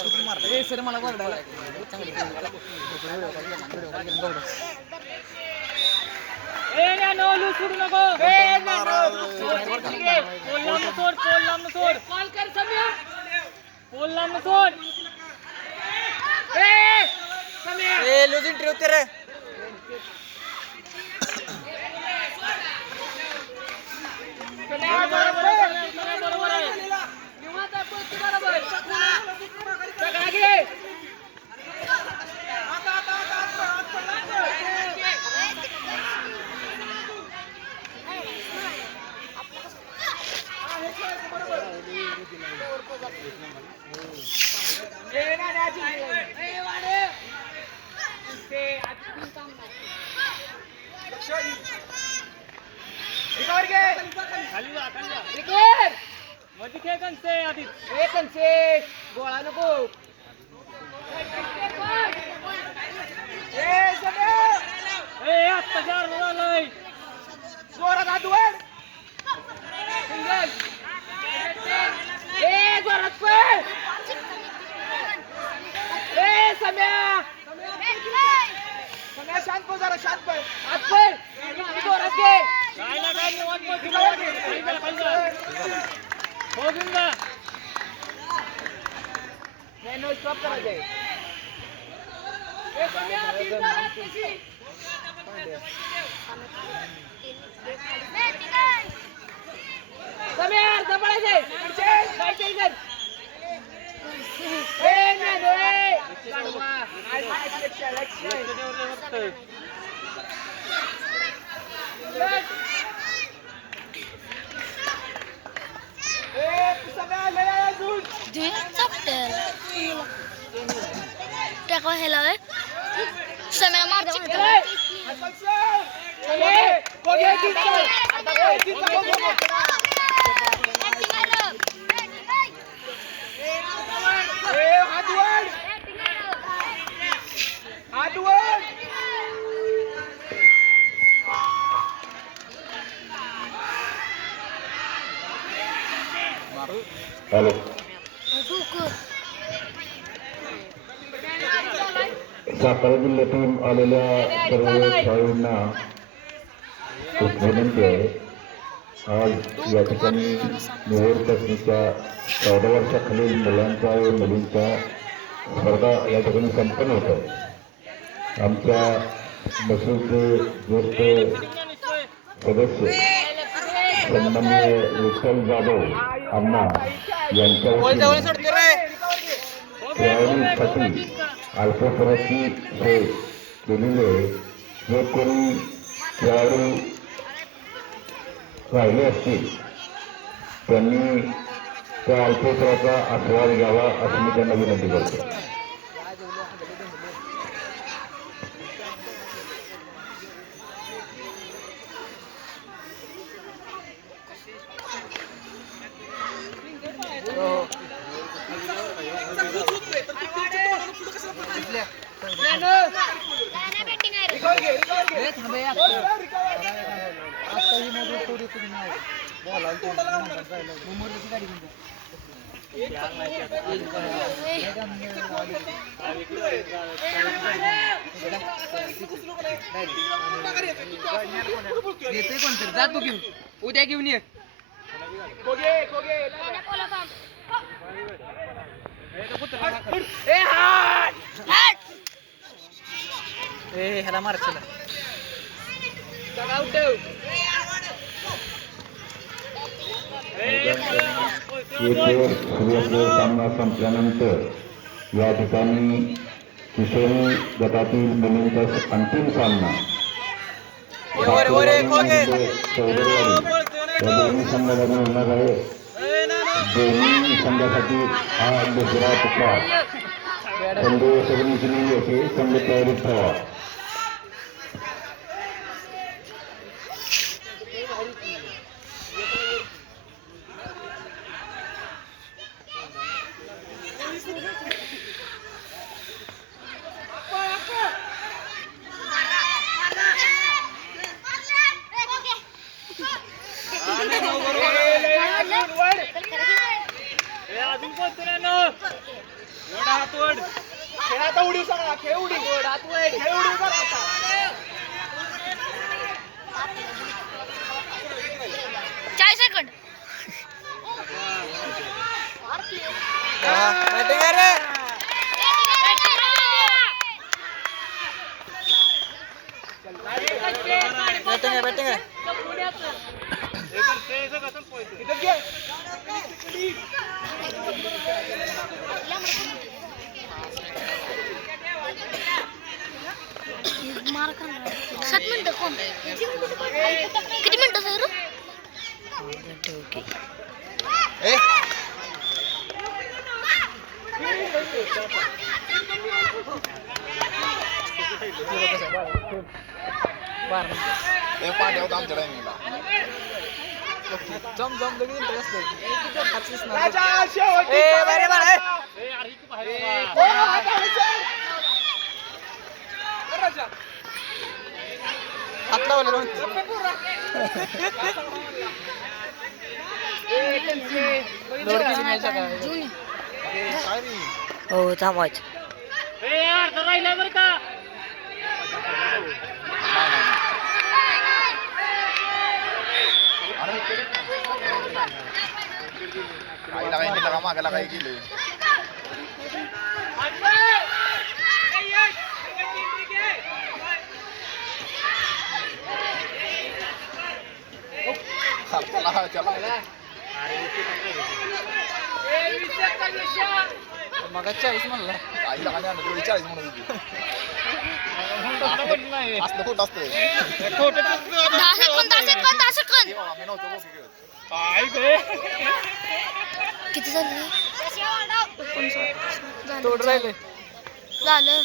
Sir मला सोडू नको लुजिंग ठेवते रे गोळा नको जोरात हात वर जोरात पळ सम्या शांत पळ जरा शांत पळ हात पळ जोरात घे नाही स्टॉप करायचंय समय मार हॅलो सातारा जिल्ह्यातून आलेल्या सर्व खेळाडूंना एक विनंती आहे. आज या ठिकाणी निवड चाचणीच्या 14 वर्षाखालील मुलांचा व मुलींचा स्पर्धा या ठिकाणी संपन्न होत आहे. आमच्या मसूरचे ज्येष्ठ सदस्य सन्माननीय विठ्ठल जाधव अण्णा यांच्या खेळाडूंसाठी अल्पसराची सोय केलेली आहे. जे कोणी खेळाडू राहिले असतील त्यांनी त्या अल्पसराचा आस्वाद घ्यावा असं मी त्यांना विनंती करतो. जातो घेऊन उद्या घेऊन ये ह्याला मार सामना संपल्यानंतर या ठिकाणी किशोरी गटातील मुलींचा अंतिम सामना दोन्ही संघाला होणार आहे. दोन्ही संघासाठी हा दुसरा टप्पा संघ सगळी असे संघ तयारीत ठेवा. खेवडी सगळा खेवडी खेवडी बरं आता. सेकंड बॅटिंग आहे इथं घे. मार 7 मिनिटं कोण किती मिनिटं सर राजा शेवटी राजा हात लावले हो थांबायचं मागायला काही गेले मग 40 म्हणला आईला आणि आणलं 40 म्हणून असलं खोट असतं 10 सेकंद मी नव्हतो किती झाले तोड राहिले झालं